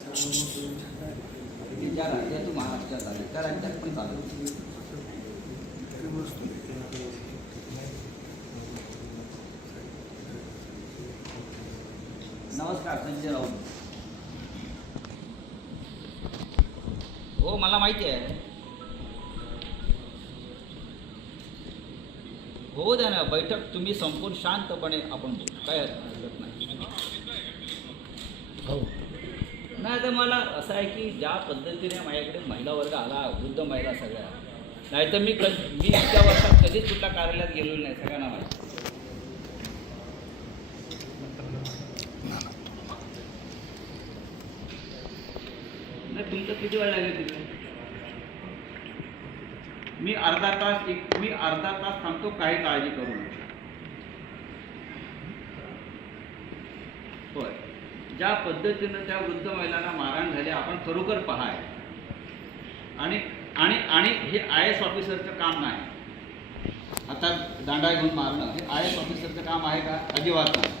ज्या राज्यातून महाराष्ट्रात आले त्या राज्यात पण चालू. नमस्कार, संजय राऊत. हो, मला माहिती आहे. हो द्या ना, बैठक तुम्ही संपूर्ण शांतपणे आपण बोलू, काय हरकत नाही. हो नाही, तर मला असं आहे की ज्या पद्धतीने माझ्याकडे महिला वर्ग आला, वृद्ध महिला सगळ्या, नाही तर मी इतक्या वर्षात कधीच कुठल्या कार्यालयात गेलो नाही, सगळ्यांना माहिती. नाही, तुमचं किती वेळ लागेल तिथे? मी अर्धा तास थांबतो, काही काळजी करू नका. होय, ज्या पद्धतीनं त्या वृद्ध महिलांना मारहाण झाली, आपण खरोखर पहाय. आणि आणि आणि हे IAS ऑफिसरचं काम नाही. आता दांडा घेऊन मारणं हे IAS ऑफिसरचं काम आहे का? अजिबात नाही.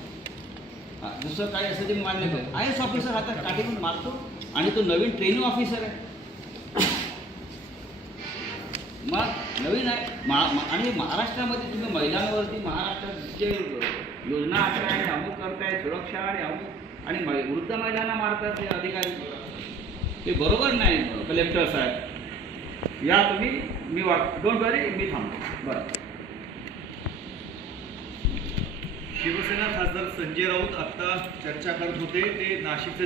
दुसरं काही असं ते मान्य करत. IAS ऑफिसर आता काठी घेऊन मारतो आणि तो नवीन ट्रेनिंग ऑफिसर आहे. मग नवीन आहे आणि महाराष्ट्रामध्ये तुम्ही महिलांवरती महाराष्ट्रात जे योजना आहे, अमुक करताय, सुरक्षा आणि अमुक, आणि वृद्ध महिलांना मारतात ते अधिकारी. ते बरोबर नाही. कलेक्टर साहेब या तुम्ही, मी डोंट वरी, मी थांबतो. बरं. शिवसेना खासदार संजय राऊत आता चर्चा करत होते, ते नाशिकचं